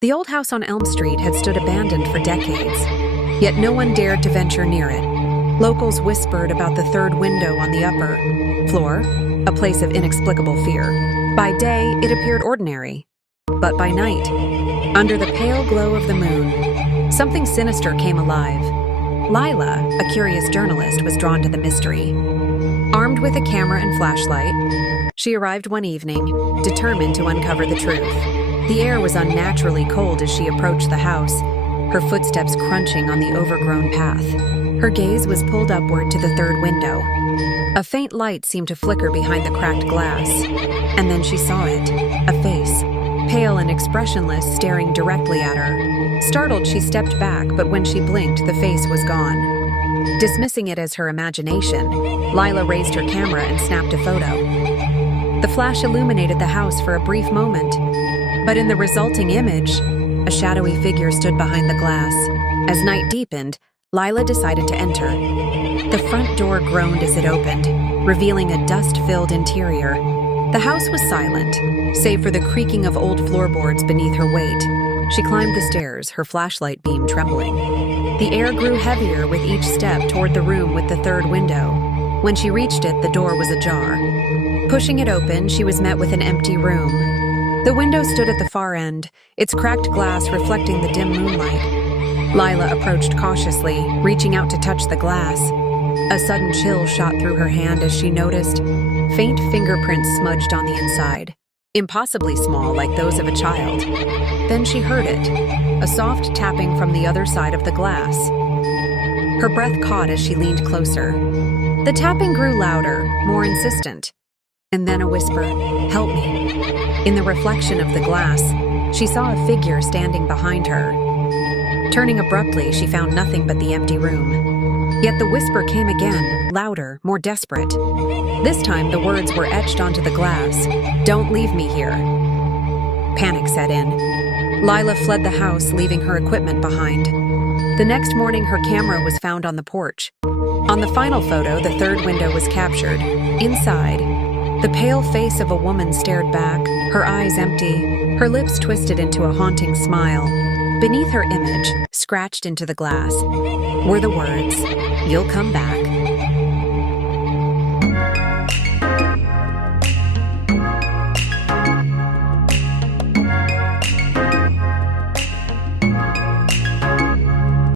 The old house on Elm Street had stood abandoned for decades, yet no one dared to venture near it. Locals whispered about the third window on the upper floor, a place of inexplicable fear. By day, it appeared ordinary, but by night, under the pale glow of the moon, something sinister came alive. Lila, a curious journalist, was drawn to the mystery. Armed with a camera and flashlight, she arrived one evening, determined to uncover the truth. The air was unnaturally cold as she approached the house, her footsteps crunching on the overgrown path. Her gaze was pulled upward to the third window. A faint light seemed to flicker behind the cracked glass, and then she saw it, a face, pale and expressionless, staring directly at her. Startled, she stepped back, but when she blinked, the face was gone. Dismissing it as her imagination, Lila raised her camera and snapped a photo. The flash illuminated the house for a brief moment, but in the resulting image, a shadowy figure stood behind the glass. As night deepened, Lila decided to enter. The front door groaned as it opened, revealing a dust-filled interior. The house was silent, save for the creaking of old floorboards beneath her weight. She climbed the stairs, her flashlight beam trembling. The air grew heavier with each step toward the room with the third window. When she reached it, the door was ajar. Pushing it open, she was met with an empty room. The window stood at the far end, its cracked glass reflecting the dim moonlight. Lila approached cautiously, reaching out to touch the glass. A sudden chill shot through her hand as she noticed faint fingerprints smudged on the inside, impossibly small like those of a child. Then she heard it, a soft tapping from the other side of the glass. Her breath caught as she leaned closer. The tapping grew louder, more insistent. And then a whisper, "Help me." In the reflection of the glass, she saw a figure standing behind her. Turning abruptly, she found nothing but the empty room. Yet the whisper came again, louder, more desperate. This time, the words were etched onto the glass. "Don't leave me here." Panic set in. Lila fled the house, leaving her equipment behind. The next morning, her camera was found on the porch. On the final photo, the third window was captured. Inside, the pale face of a woman stared back, her eyes empty, her lips twisted into a haunting smile. Beneath her image, scratched into the glass, were the words, "You'll come back."